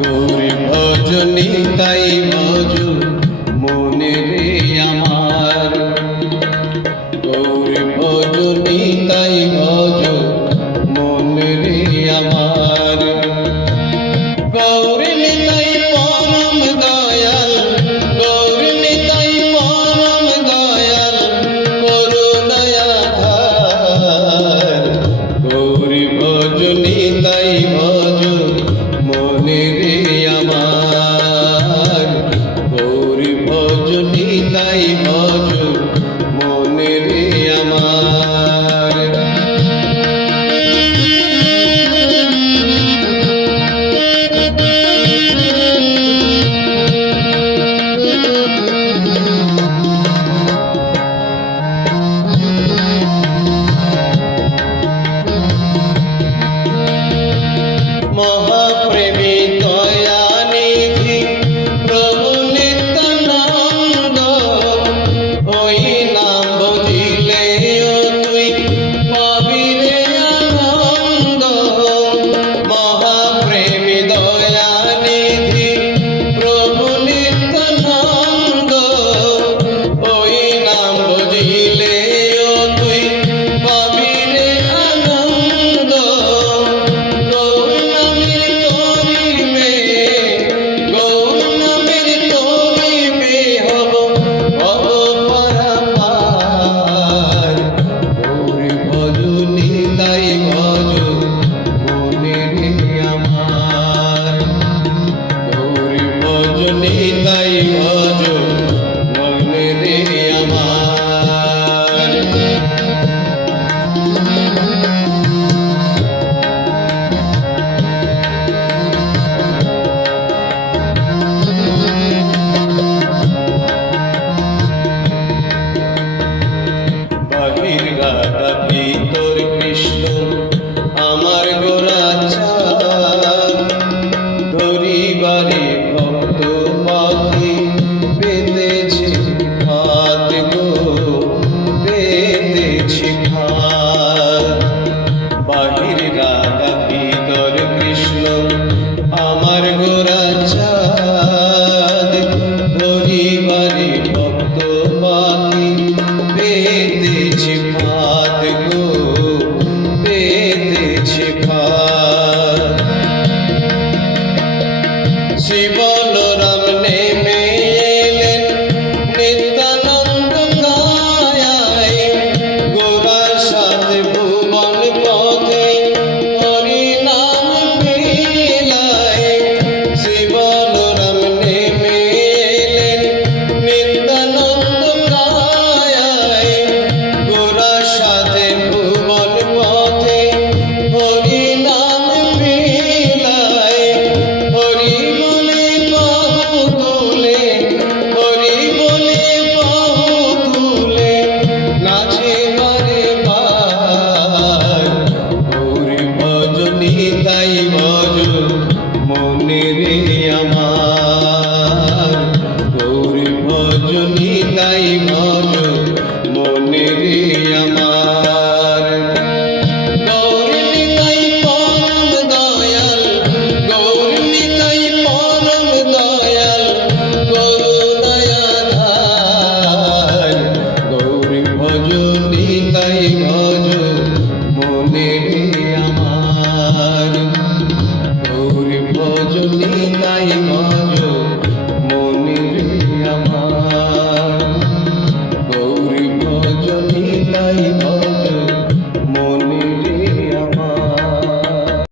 গৌর ভজনী তাই মনে আমার। গৌর ভজনী তাই মজু জীবন